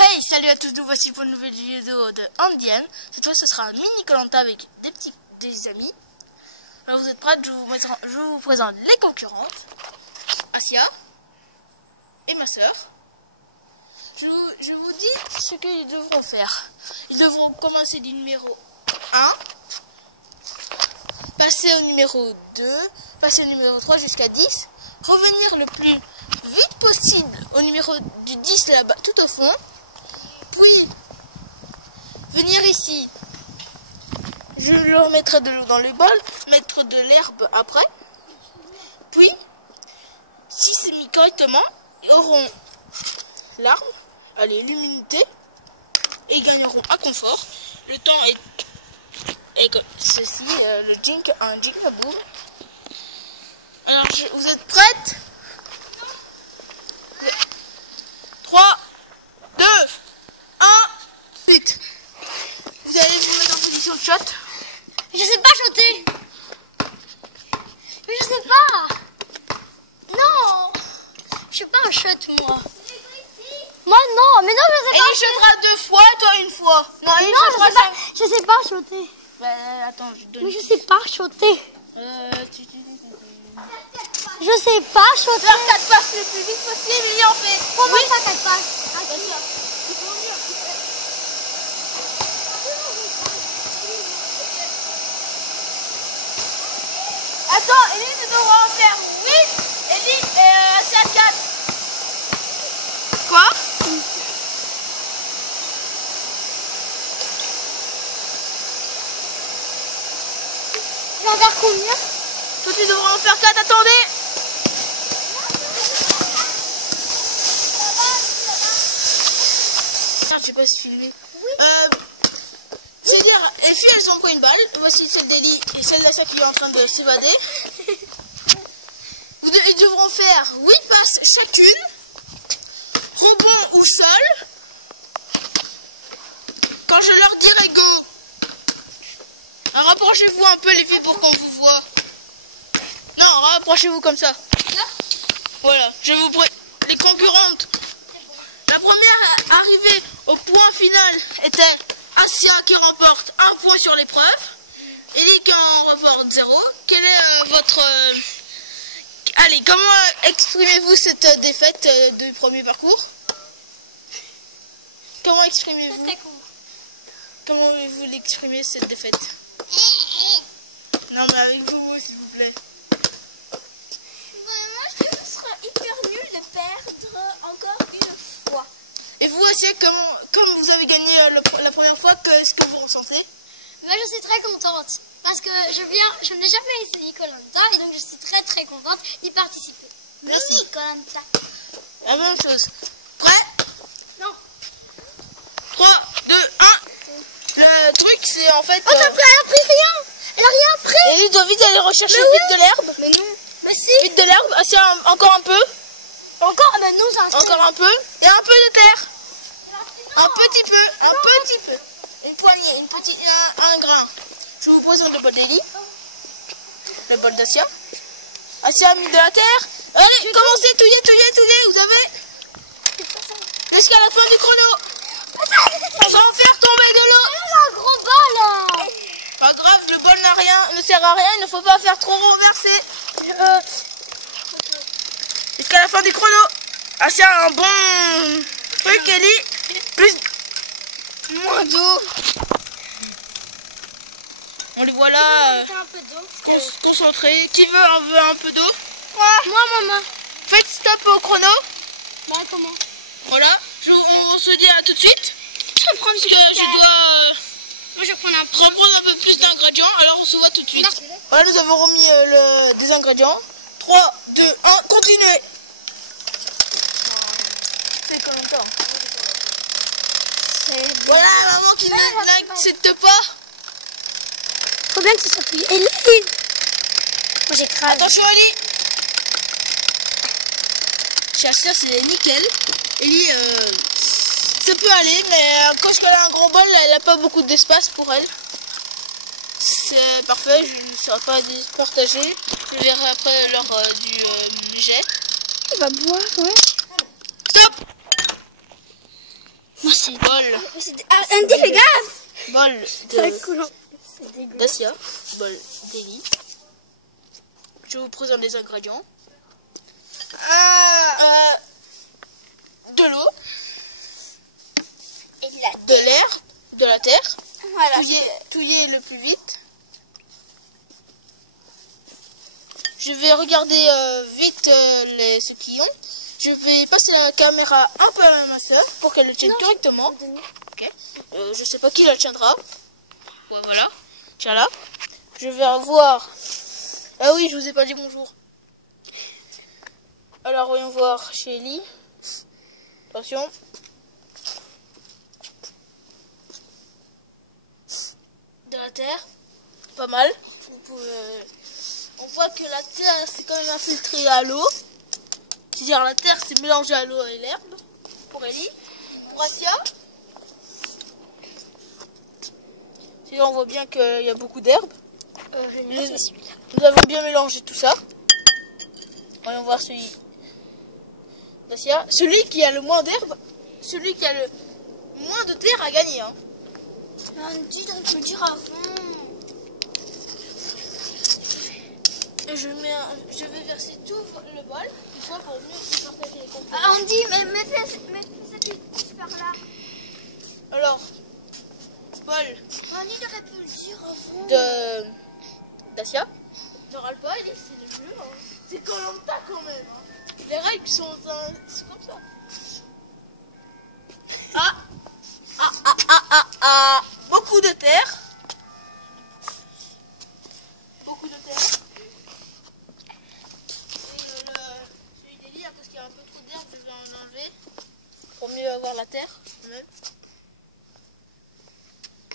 Hey, salut à tous, nous voici pour une nouvelle vidéo de Andienne. Cette fois, ce sera un mini Koh-Lanta avec des amis. Alors, vous êtes prêts? Je vous présente les concurrentes. Asia et ma soeur. Je vous dis ce qu'ils devront faire. Ils devront commencer du numéro 1, passer au numéro 2, passer au numéro 3 jusqu'à 10, revenir le plus vite possible au numéro du 10 là-bas, tout au fond, puis venir ici. Je leur mettrai de l'eau dans le bol, mettre de l'herbe après, puis si c'est mis correctement, ils auront l'arme, allez, l'immunité, et ils gagneront à confort. Le temps est ceci, un jingle boom. Alors, vous êtes prêtes? 3, 2, 1, vite. Vous allez vous mettre en position de shot. Je sais pas shotter. Mais je sais pas. Non. Je suis pas un shot, moi. Moi, non. Mais non, je sais pas. Et il shottera 2 fois et toi une fois. Non, il non, shottera je sais pas shotter. Bah, attends, je donne. Mais je sais pas shotter. Je sais pas shotter. Faire 4 passes le plus vite possible, il en fait. Comment ça 4 passes? Attends, Ellie, tu devras en faire 8. Ellie, c'est à 4. Quoi? J'en faire combien? Toi, tu devras en faire 4, attendez. Je sais pas si filmer. Oui. C'est-à-dire, les filles, elles ont pris une balle. Voici celle d'Ellie et celle d'Asia qui est en train de s'évader. Ils devront faire 8 passes chacune, rebond ou sol. Quand je leur dirai go. Alors, rapprochez-vous un peu les filles pour qu'on vous voit. Non, rapprochez-vous comme ça. Là? Voilà, je vous les concurrentes. La première arrivée au point final était Asia qui remporte 1 point sur l'épreuve. Ellie qui en remporte 0. Quel est votre... Allez, comment exprimez-vous cette défaite du premier parcours? Comment exprimez-vous? Comment vous l'exprimez cette défaite? Non mais avec vous, s'il vous plaît. Moi, je trouve que ce sera hyper nul de perdre encore une fois. Et vous aussi, comme vous avez gagné la première fois, qu'est-ce que vous ressentez? Moi, je suis très contente parce que je n'ai jamais essayé Koh-Lanta et donc je suis très très contente d'y participer. Merci. Koh-Lanta. La même chose. Prêt? Non. 3, 2, 1. Le truc, c'est en fait... Elle a pris rien. Elle a rien pris. Ellie doit vite aller rechercher vite de l'herbe. Mais non. Mais si. Vite de l'herbe. Ah, c'est encore un peu. Encore, mais non, ça. Encore un peu. Et un peu de terre. Un petit peu. Une poignée, un grain. Je vous présente le bol d'Ellie. Le bol d'Asia. Asia a mis de la terre. Allez, commencez, touillez. Vous avez... Jusqu'à la fin du chrono. Sans faire tomber de l'eau. Elle a un gros bol là. Pas grave, le bol ne sert à rien. Il ne faut pas faire trop renverser. Jusqu'à la fin du chrono. Asia a un bon truc, Ellie. Plus... Moins d'eau. On les voit là. Un peu d'eau. Concentrés. Qui veut un peu d'eau? Moi, maman. Faites stop au chrono. Bah, comment? Voilà. On se dit à tout de suite. Je vais prendre Parce que je dois Moi, je vais prendre reprendre un peu plus d'ingrédients. Alors on se voit tout de suite. Voilà, nous avons remis des ingrédients. 3, 2, 1, continuez. C'est combien de temps? Voilà la maman qui n'accepte pas. Faut bien que ça soit plié. Ellie! Moi, j'écrase. Attention, Ellie. Chez Asia, c'est nickel. Ellie, ça peut aller, mais quand elle a un gros bol, elle n'a pas beaucoup d'espace pour elle. C'est parfait, je ne saurais pas partager. Je verrai après lors du jet. Il va boire, ouais. Stop. Moi, c'est... bol, Andy, fais gaffe. bol d'Asia, bol d'Eli. Je vous présente les ingrédients. De l'eau, Et là. de l'air, de la terre. Voilà. Touiller le plus vite. Je vais regarder vite ceux qui ont. Je vais passer la caméra un peu à ma soeur pour qu'elle le tienne correctement. Ok. Je sais pas qui la tiendra. Ouais, voilà. Tiens là. Je vais revoir. Ah oui, je vous ai pas dit bonjour. Alors voyons voir chez Ellie. Attention. De la terre. Pas mal. Vous pouvez... On voit que la terre c'est quand même infiltrée à l'eau. C'est-à-dire la terre c'est mélangée à l'eau et l'herbe. Pour Ellie. Pour Asia. On voit bien qu'il y a beaucoup d'herbe. Nous avons bien mélangé tout ça. Voyons voir celui d'Asia. Celui qui a le moins d'herbe, celui qui a le moins de terre a gagné. Hein. Andy, tu me dire avant. Je vais verser tout le bol, une fois pour mieux partager les composants. Andy, mais fais ça plus par là. Alors, bol Andy, t'aurais pu le dire avant. d'Asia. Ne râle pas, c'est le jeu. Hein. C'est Koh-Lanta quand même. Hein. Les règles sont comme ça. Beaucoup de terre. Beaucoup de terre. Et celui d'Eli, parce qu'il y a un peu trop d'herbe, je vais en enlever. Pour mieux avoir la terre.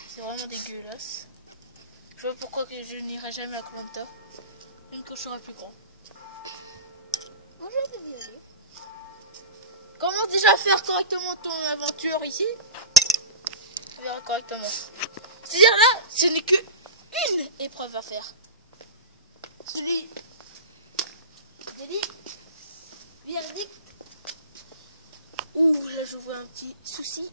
C'est vraiment dégueulasse. Je vois pourquoi que je n'irai jamais à Koh-Lanta. Même quand je serai plus grand. Moi, je vais y aller. Commence déjà à faire correctement ton aventure ici. Tu verras correctement. C'est-à-dire là, ce n'est que une épreuve à faire. Celui d'Eli, verdict. Ouh, là je vois un petit souci.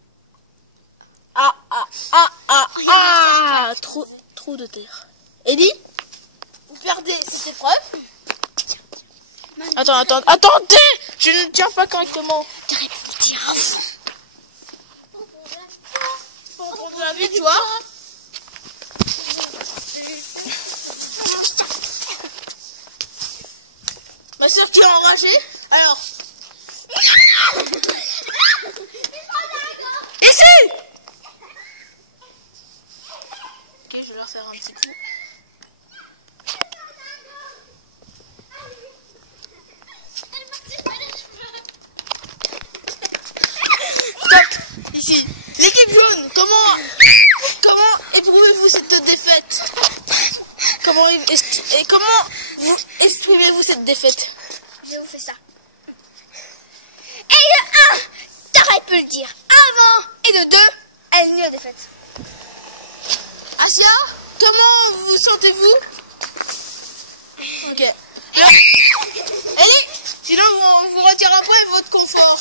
Trop de terre. Ellie, vous perdez cette épreuve. Attendez, je ne tiens pas correctement. T'aurais pu le dire avant. Pour prendre la vie, tu vois. Ma soeur, tu es enragée. Alors. Ici. Ok, je vais leur faire un petit coup. Stop. Ici. L'équipe jaune, comment éprouvez-vous cette défaite? Comment exprimez-vous cette défaite? Je vous fais ça. Et de 1, t'aurais pu le dire avant. Et de 2, elle est nulle défaite. Asia, comment vous sentez-vous? Ok. Allez, sinon on vous retire un point votre confort.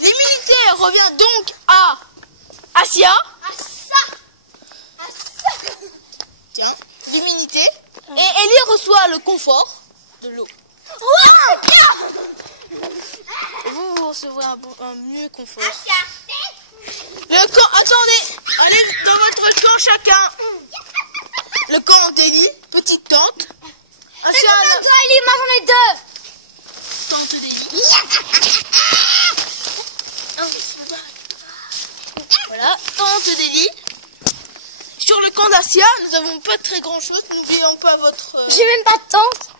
L'immunité revient donc à Asia. Tiens, l'immunité. Et Ellie reçoit le confort de l'eau. Vous recevrez un mieux confort. Le camp, attendez, allez dans votre camp chacun. Le camp d'Ellie, petite tante. Mais combien toi, Ellie? Moi j'en ai 2. Tante d'Ellie. Voilà, tante d'Ellie. Sur le camp d'Asia, nous n'avons pas très grand chose. N'oublions pas votre... J'ai même pas de tente.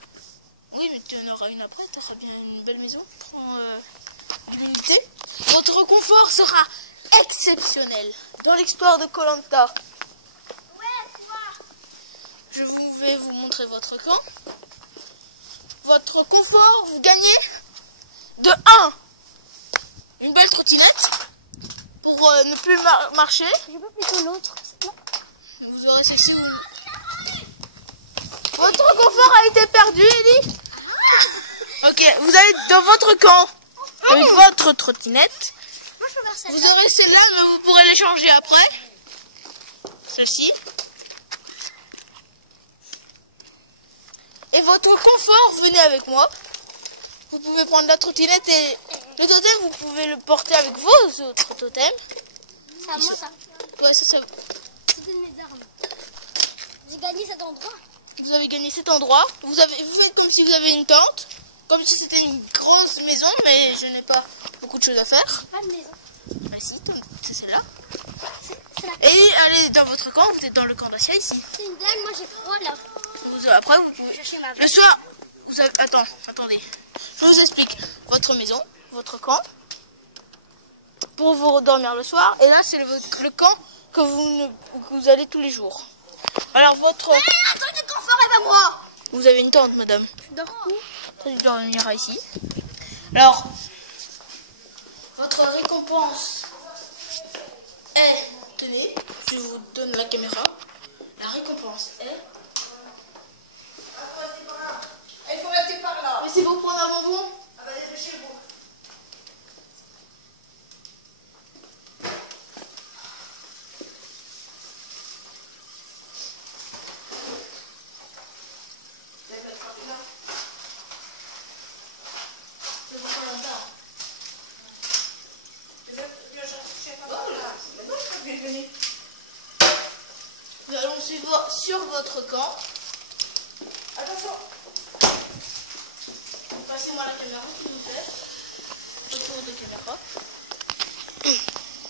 Oui, mais tu en auras une après. Tu auras bien une belle maison. Prends l'unité. Votre confort sera exceptionnel dans l'histoire de Koh-Lanta. Je vais vous montrer votre camp. Votre confort, vous gagnez de 1. Une belle trottinette pour ne plus marcher. J'ai pas plutôt l'autre. Vous aurez celle-ci. Votre confort a été perdu, Ellie. Ok, vous allez dans votre camp avec votre trottinette. encore celle-là. Vous aurez celle-là, mais vous pourrez les changer après. Celle-ci. Et votre confort, venez avec moi. Vous pouvez prendre la trottinette et le totem, vous pouvez le porter avec vos autres totems. C'est à moi ça. Ouais, c'est ça. C'était de mes armes. J'ai gagné cet endroit. Vous avez gagné cet endroit. Vous faites comme si vous avez une tente. Comme si c'était une grosse maison, mais je n'ai pas beaucoup de choses à faire. Pas de maison. Bah si, c'est celle-là. C'est la... Et allez dans votre camp, vous êtes dans le camp d'Asia ici. C'est une blague, moi j'ai froid là. Après, vous pouvez... Je cherche ma Le soir, vous avez... Attendez. Je vous explique. Votre maison, votre camp, pour vous dormir le soir. Et là, c'est le camp que vous allez tous les jours. Alors, votre... un truc de confort et pas moi. Vous avez une tente, madame. Je dors où? Tu dormiras ici. Alors, votre récompense est... Tenez, je vous donne la caméra. La récompense est... Il faut rester par là. Mais c'est pour prendre un bonbon. Ah bah dépêchez-vous. C'est pour prendre un tas. Nous allons suivre sur votre camp. Attention. Passez-moi la caméra, s'il vous plaît. Retour de caméra.